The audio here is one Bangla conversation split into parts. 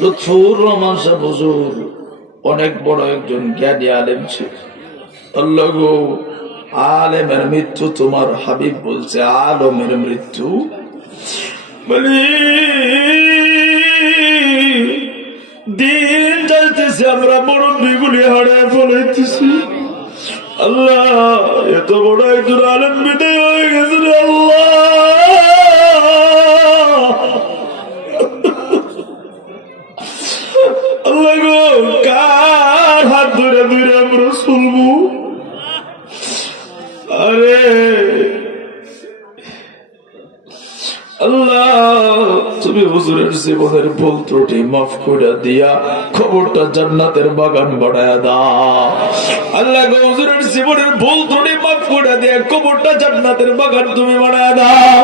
লুৎফুর রহমান সাহেব হুজুর অনেক বড় একজন জ্ঞানী আলেম ছিল। আল্লাহ গো, আলেমের মৃত্যু তোমার হাবিব বলছে আলমের মৃত্যু, বলি দিন যাইতেছে আমরা মুরব্বী গুলি হারিয়ে ফেলাইতেছি। আল্লাহ, এত বড় একজন আলেম বিদায় হয়ে গেছে রে আল্লাহ। আল্লাহ গো, কার হাত ধরে ধরে আমরা চলবো? আরে আল্লাহ, তুমি হুজুরের জীবনের ভুল ত্রুটি মাফ করে দিয়া খবরটা জান্নাতের বাগান বানায়া দাও। আল্লাহ গো, হুজুরের জীবনের ভুল ত্রুটি মাফ করে দিয়া খবরটা জান্নাতের বাগান তুমি বানায়া দাও।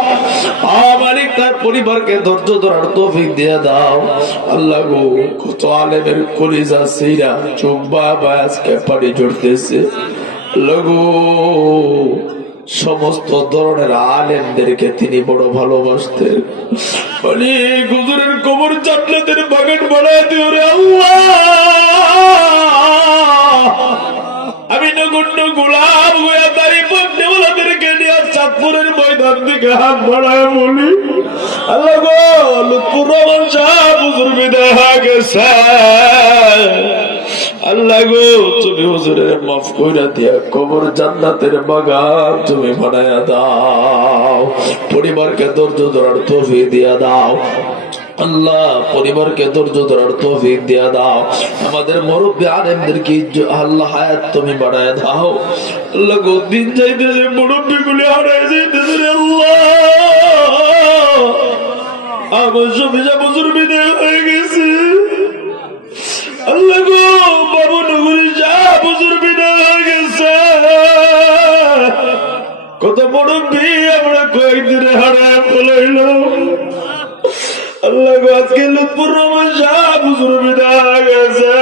মালিক তার পরিবারকে ধৈর্য ধরার তৌফিক দিয়ে দাও। আল্লাহ গো, কত আলেমের কলিজা সিরা চোখ বাবা আজকে পানি ঝরতেছে। আল্লাহ গো, সমস্ত ধরনের আলেমদেরকে তিনি বড় ভালোবাসতেন। হুজুরের কবর জান্নাতের বাগান বানায় দিও রে আল্লাহ। আমি নগণ্য গোলাম হয়ে দাঁড়িয়ে পড়নেওয়ালাদেরকে নিয়ে চাঁদপুরের ময়দান দিকে হাত বাড়ায় বলি, আল্লাহ গো, লুৎফুর রহমান সাহেব হুজুর বিদায় হয়ে গেছে। আল্লাহ গো, তুমি হুজুরের মাফ কইরা দিয়া কবর জান্নাতের বাগান তুমি বানায়া দাও। পরিবারকে ধৈর্য ধরার তৌফিক দিয়া দাও। আল্লাহ, পরিবারকে ধৈর্য ধরার তৌফিক দিয়া দাও। আমাদের মুরব্বী আলেমদেরকে আল্লাহ হায়াত তুমি বাড়ায় দাও। আল্লাহ গো, দিন যাইতেছে মুরব্বী গুলি হারায় যাইতেছে রে আল্লাহ। আমার সবিজা হুজুর বিদায় হয়ে গেছে। আল্লাহ গো, বাবু নগরী যা হুজুর বিদায় হয়ে গেছে। কত মুরব্বী আমরা কয়েকদিনে হারায় ফেলাইল। আল্লাহ গো, আজকে লুৎফুর রহমান সাহেব হুজুর বিদায় হয়ে গেছে।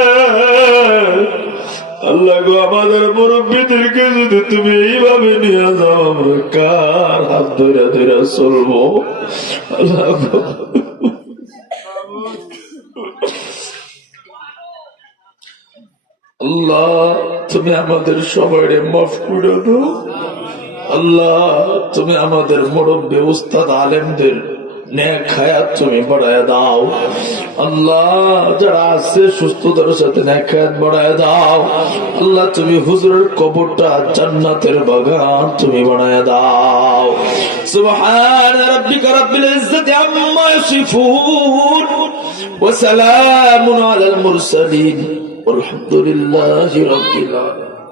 আল্লাহ গো, আমাদের মুরব্বীদেরকে যদি তুমি এইভাবে নিয়ে যাও, আমরা কার হাত ধরে ধরে চলবো? আল্লাহ গো, আল্লাহ, তুমি আমাদের সবাই মাফ করে দাও। আল্লাহ, তুমি আমাদের মুরব্বী উস্তাদ আলেমদের নেক হায়াত তুমি বাড়ায় দাও। আল্লাহ, যারা আছে সুস্থতার সাথে নেক হায়াত বাড়ায় দাও। আল্লাহ, তুমি হুজুরের কবরটা জান্নাতের বাগান তুমি বানায় দাও। সুবহান রাব্বিকা রাব্বিল ইজ্জাতি আম্মা ইয়াসিফুন ওয়া সালামুন আলাল মুরসালিন والحمد لله رب العالمين।